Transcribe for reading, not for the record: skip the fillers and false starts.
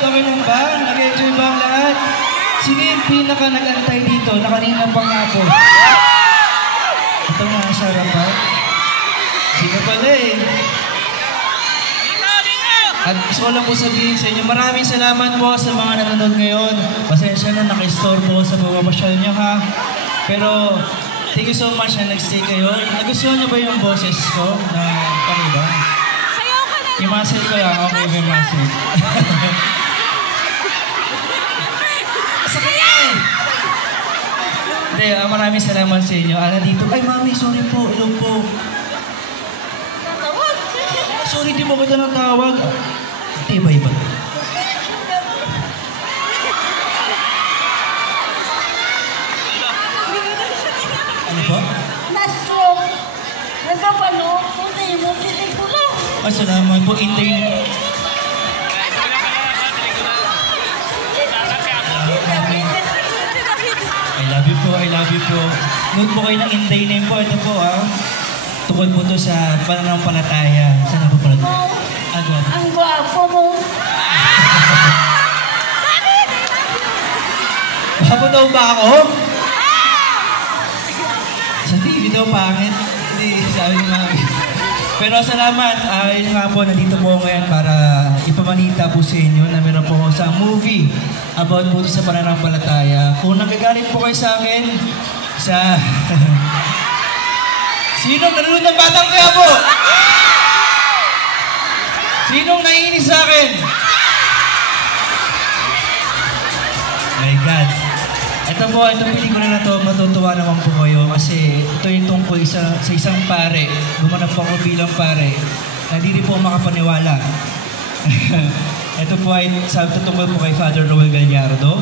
Okay lang ba? Nag-enjoy ba ang lahat? Sino yung pinaka nag-antay dito na kanina pa nga po? Ito nga sa harapan. Sino pala eh? At gusto ko lang po sabihin sa inyo, maraming salamat po sa mga nanonood ngayon. Pasensya na, naka-store po sa pamamasyal niyo ha. Pero, thank you so much na nag-stay kayo. Nagustuhan niyo ba yung boses ko na kami ba? Yung muscle ko lang, okay, may muscle. Sakit eh! Hindi, maraming salamat sa inyo. Dito, ay mami, sorry po, hello po. Sorry, di mo kita natawag. Hindi, iba-iba. Ano po? Na-stroke. Nagkapano. Puti mo, pelikula. Ay, salamat po. Internet. I love you po, I love you po. Nood po kayo ng Inday name po. Ito po, ha. Tukol po to sa pananampalataya. Saan po pala ito? Agad. Ang gwapo mo. Gwapo daw ba ako? Sa TV daw pangit. Hindi, sabi ni mami. Pero salamat. Yun nga po, nandito po ngayon para ipamanita po sa inyo na meron po sa movie about po sa pananampalataya. Kung nagagalit po kayo sa akin, sa... Sinong nanonood ng Batang Quiapo? Sinong naiinis sa akin? My God. Ito po, itong pelikula na to, matutuwa naman po kayo kasi ito yung tungkol sa isang pare. Gumanap po ako bilang pare na hindi po makapaniwala. Ito po ay tungkol po kay Father Noel Gallardo.